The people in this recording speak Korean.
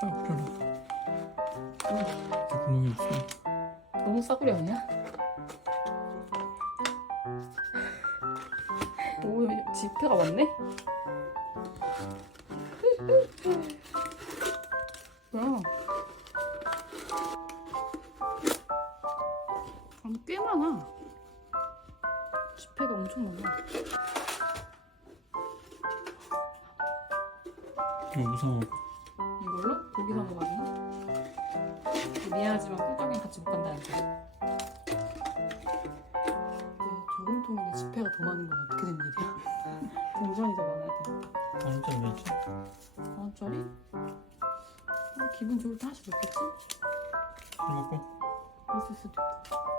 싸구려라. 구멍이 있어. 너무 싸구려 아니야? 오 지폐가 많네? 뭐야? 아니 꽤 많아 지폐가 엄청 많아 이거 무서워. 이걸로? 고기 사먹어 가지고 미안하지만 꿀떡이랑 같이 못 간다는데 네, 저금통인데 지폐가 더 많은 건 어떻게 된 일이야? 동전이 더 많아야 돼 왜지? 만원짜리? 아, 기분 좋을 때 하나씩 넣겠지? 술 먹고. 그랬을 수도 있고